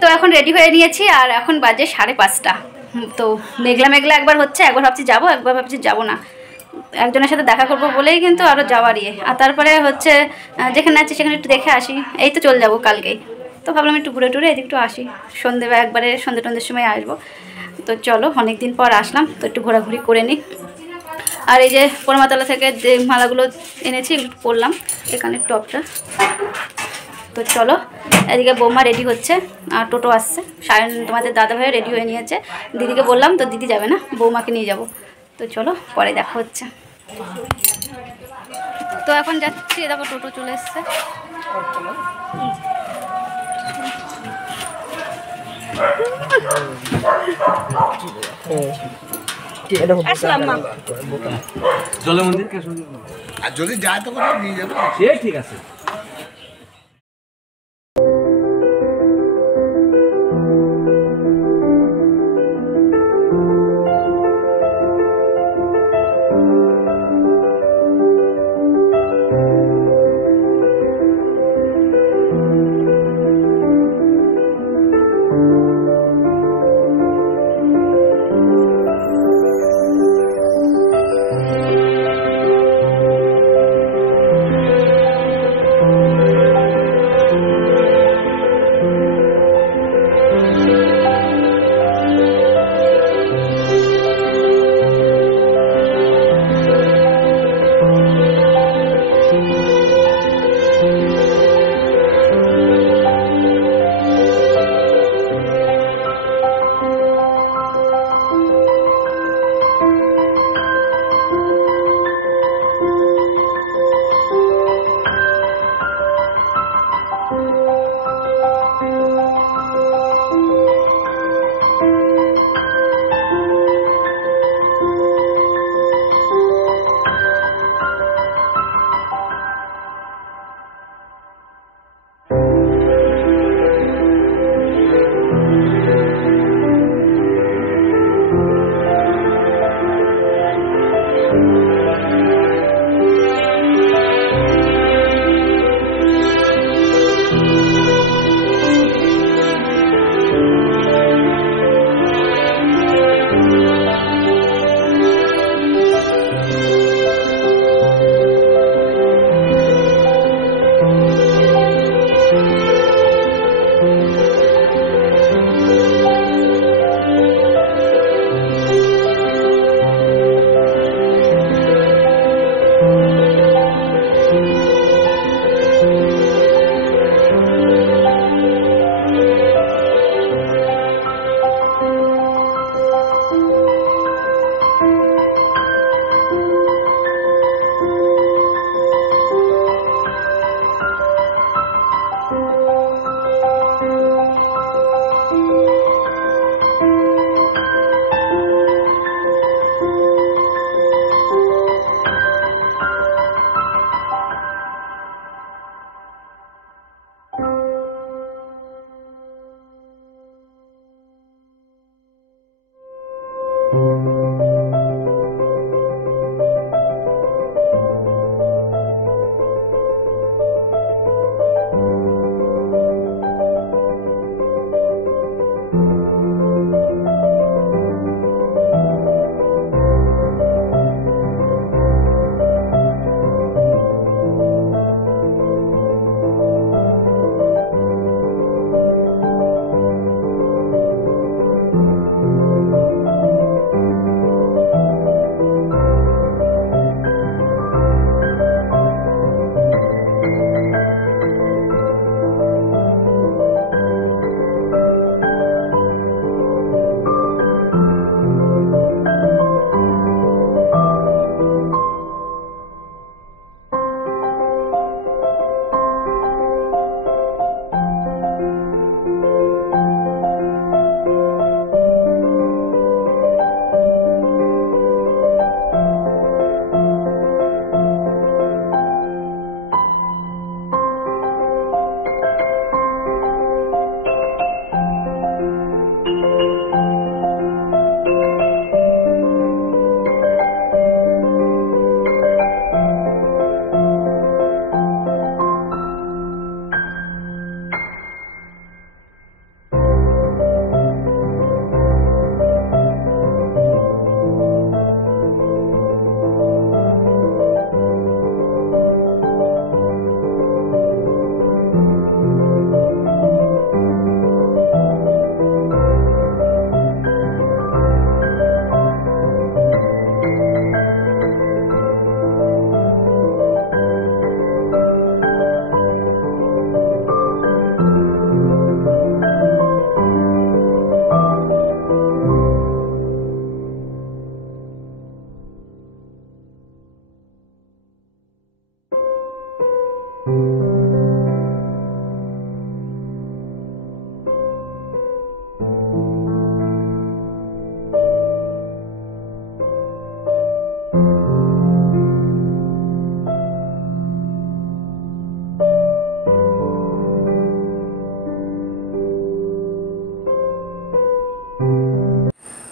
তো এখন রেডি হয়ে নিয়েছি আর এখন বাজে 5:30। তো মেঘলা মেঘলা একবার হচ্ছে, একবার ভাবছি যাবো, একবার ভাবছি যাবো না। একজনের সাথে দেখা করবো বলেই কিন্তু আরও যাওয়ার ইয়ে। আর তারপরে হচ্ছে যেখানে আছি সেখানে একটু দেখে আসি, এই তো চলে যাবো কালকেই। তো ভাবলাম একটু ঘুরে টুরে এদিকে একটু আসি, একবারে সন্ধ্যে টন্ধ্যের সময় আসবো। তো চলো, অনেক দিন পর আসলাম, তো একটু ঘোরাঘুরি করে নিই। আর এই যে পোড়ামাতলা থেকে যে মালাগুলো এনেছি পরলাম, এখানে টপটা। তো চলো, এদিকে বৌমা রেডি হচ্ছে আর টোটো আসছে। সায়ন তোমাদের দাদা ভাই রেডি হয়ে নিয়েছে, দিদিকে বললাম তো দিদি যাবে না, বৌমাকে নিয়ে যাব। তো চলো পরে দেখা হচ্ছে। তো এখন যাচ্ছি, দেখো টোটো চলে এসছে। জলের মন্দির আর যদি যায় তো কোথাও নিয়ে যাবে, সে ঠিক আছে।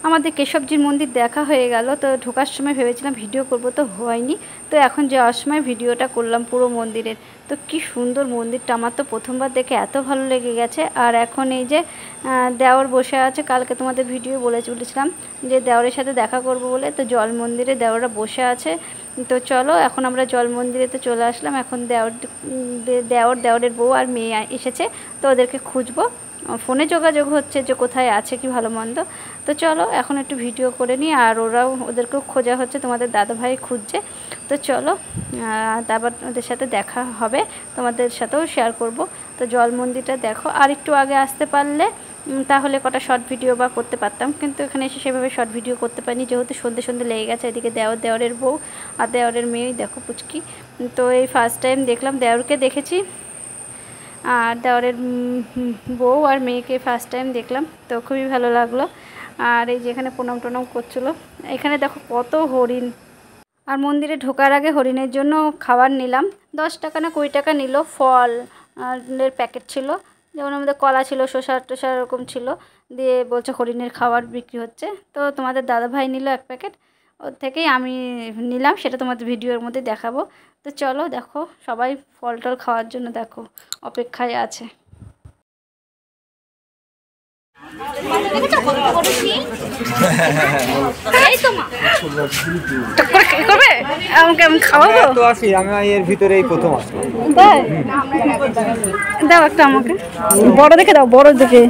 আমাদের কেশবজির মন্দির দেখা হয়ে গেল। তো ঢোকার সময় ভেবেছিলাম ভিডিও করব, তো হয়নি। তো এখন যাওয়ার সময় ভিডিওটা করলাম পুরো মন্দিরের। তো কি সুন্দর মন্দিরটা, আমার তো প্রথমবার দেখে এত ভালো লেগে গেছে। আর এখন এই যে দেওর বসে আছে, কালকে তোমাদের ভিডিও বলেছিলাম যে দেওরের সাথে দেখা করব বলে, তো জল মন্দিরে দেওরা বসে আছে। তো চলো এখন আমরা জল মন্দিরেতে চলে আসলাম। এখন দেওরের বউ আর মেয়ে এসেছে, তো ওদেরকে খুঁজবো। ফোনে যোগাযোগ হচ্ছে যে কোথায় আছে কি ভালো মন্দ। তো চলো এখন একটু ভিডিও করে নিই, আর ওদেরকেও খোঁজা হচ্ছে, তোমাদের দাদাভাই খুঁজছে। তো চলো তারপর ওদের সাথে দেখা হবে, তোমাদের সাথেও শেয়ার করব। তো জল মন্দিরটা দেখো, আর একটু আগে আসতে পারলে তাহলে কটা শর্ট ভিডিও বা করতে পারতাম, কিন্তু এখানে এসে সেভাবে শর্ট ভিডিও করতে পারিনি, যেহেতু সন্ধে লেগে গেছে। এদিকে দেওরের বউ আর দেওরের মেয়ে দেখো পুচকি। তো এই ফার্স্ট টাইম দেখলাম, দেওরকে দেখেছি আর দেওরের বউ আর মেয়েকে ফার্স্ট টাইম দেখলাম, তো খুবই ভালো লাগলো। আর এই যেখানে প্রণাম টনাম করছিলো, এখানে দেখো কত হরিণ। আর মন্দিরে ঢোকার আগে হরিণের জন্য খাবার নিলাম, 10 টাকা না 20 টাকা নিল। ফল এর প্যাকেট ছিল, যেমন আমাদের কলা ছিল, শসা টসা এরকম ছিল, দিয়ে বলছে হরিণের খাবার বিক্রি হচ্ছে। তো তোমাদের দাদাভাই নিল 1 প্যাকেট, ওর থেকেই আমি নিলাম, সেটা তোমাদের ভিডিওর মধ্যে দেখাবো। তো চলো দেখো, সবাই ফল টল খাওয়ার জন্য দেখো অপেক্ষায় আছে। আমাকে আমি খাওয়াবো তো, আসি আমি এর ভিতরেই প্রথম আসলাম। দাও একটা আমাকে, বড় দেখে দাও, বড় দেখে।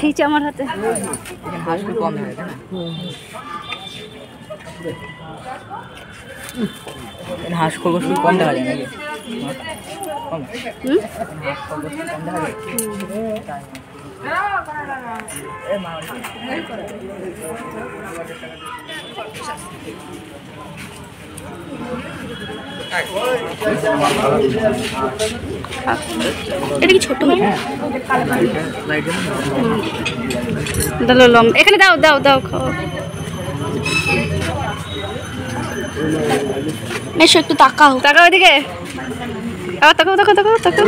খেয়েছি আমার হাতে। হাঁস খরগোশ কম দেখা যায় নাকি? এটা কি ছোট? এখানে দাও দাও দাও, খাও। এসো একটু তাকাও, তাকাও এদিকে, আবার তাকাও তাকাও তাকাও তাকাও।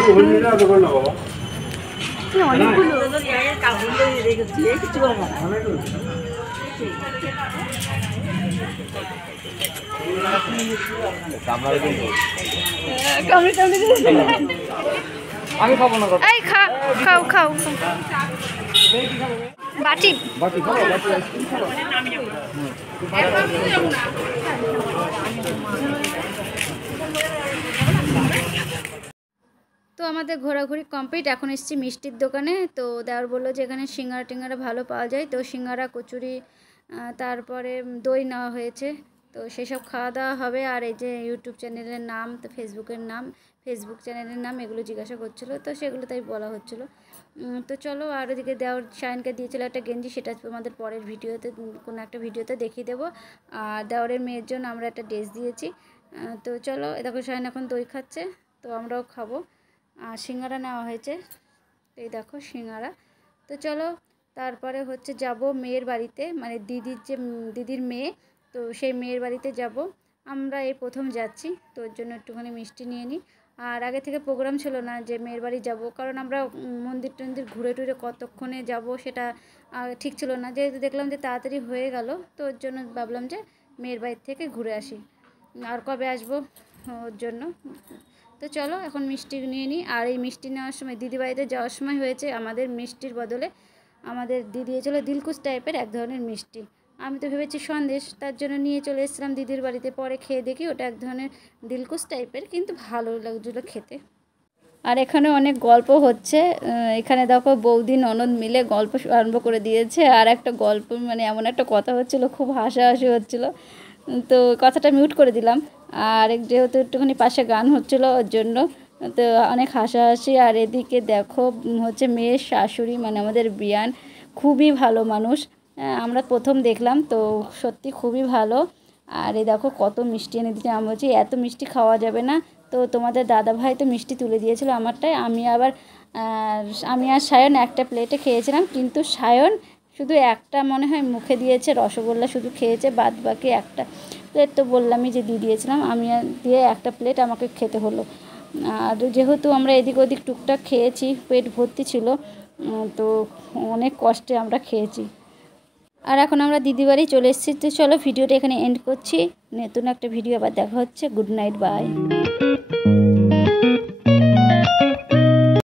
আমি খাবো না, এই খাও খাও। বাটি তো আমাদের ঘোরাঘুরি কমপ্লিট। এখন এসেছি মিষ্টির দোকানে। তো দেওয়ার বললো যে এখানে সিঙ্গারা টিঙ্গারা ভালো পাওয়া যায়, তো সিঙ্গারা কচুরি তারপরে দই নেওয়া হয়েছে। তো সেসব খাওয়া দাওয়া হবে। আর এই যে ইউটিউব চ্যানেলের নাম, তো ফেসবুক চ্যানেলের নাম এগুলো জিজ্ঞাসা করছিলো, তো সেগুলো তাই বলা হচ্ছিলো। তো চলো, আর ওদিকে দেওয়ার শায়নকে দিয়েছিল একটা গেঞ্জি, সেটা আমাদের পরের ভিডিওতে কোনো একটা ভিডিওতে দেখিয়ে দেবো। আর দেওয়ারের মেয়ের জন্য আমরা একটা ড্রেস দিয়েছি। তো চলো, দেখো শায়ন এখন দই খাচ্ছে, তো আমরাও খাবো। আর সিঙ্গারা নেওয়া হয়েছে, এই দেখো সিঙ্গারা। তো চলো তারপরে হচ্ছে যাব মেয়ের বাড়িতে, মানে দিদির মেয়ে, তো সেই মেয়ের বাড়িতে যাব। আমরা এই প্রথম যাচ্ছি, তো ওর জন্য একটুখানি মিষ্টি নিয়ে নিই। আর আগে থেকে প্রোগ্রাম ছিল না যে মেয়ের বাড়ি যাব, কারণ আমরা মন্দির টন্দির ঘুরে টুরে কতক্ষণে যাব সেটা ঠিক ছিল না। যেহেতু দেখলাম যে তাড়াতাড়ি হয়ে গেল, তো ওর জন্য ভাবলাম যে মেয়ের বাড়ির থেকে ঘুরে আসি, আর কবে আসবো ওর জন্য। তো চলো এখন মিষ্টি নিয়ে নিই। আর এই মিষ্টি নেওয়ার সময় দিদি বাড়িতে যাওয়ার সময় হয়েছে, আমাদের মিষ্টির বদলে আমাদের দিদি দিয়েছিলো দিলকুশ টাইপের এক ধরনের মিষ্টি। আমি তো ভেবেছি সন্দেশ, তার জন্য নিয়ে চলে এসেছিলাম দিদির বাড়িতে। পরে খেয়ে দেখি ওটা এক ধরনের দিলকুশ টাইপের, কিন্তু ভালো লাগছিলো খেতে। আর এখানে অনেক গল্প হচ্ছে, এখানে দেখো বৌদি ননদ মিলে গল্প আরম্ভ করে দিয়েছে। আর একটা গল্প মানে এমন একটা কথা হচ্ছিলো, খুব হাসাহাসি হচ্ছিলো, তো কথাটা মিউট করে দিলাম। আর যেহেতু একটুখানি পাশে গান হচ্ছিলো ওর জন্য, তো অনেক হাসাহাসি। আর এদিকে দেখো হচ্ছে মেয়ের শাশুড়ি, মানে আমাদের বিয়ান, খুবই ভালো মানুষ। আমরা প্রথম দেখলাম, তো সত্যি খুবই ভালো। আর এই দেখো কত মিষ্টি এনে দিচ্ছে। আমি বলছি এত মিষ্টি খাওয়া যাবে না, তো তোমাদের দাদাভাই তো মিষ্টি তুলে দিয়েছিল আমারটায়। আমি আর সায়ন একটা প্লেটে খেয়েছিলাম, কিন্তু সায়ন শুধু একটা মনে হয় মুখে দিয়েছে, রসগোল্লা শুধু খেয়েছে, বাদ বাকি একটা প্লেট তো বললামই যে দিয়ে দিয়েছিলাম, আমি দিয়ে একটা প্লেট আমাকে খেতে হলো। আর যেহেতু আমরা এদিক ওদিক টুকটাক খেয়েছি, পেট ভর্তি ছিল, তো অনেক কষ্টে আমরা খেয়েছি। আর এখন আমরা দিদি বাড়ি চলে এসেছি। তো চলো ভিডিওটা এখানে এন্ড করছি, নতুন একটা ভিডিও আবার দেখা হচ্ছে। Good night, by.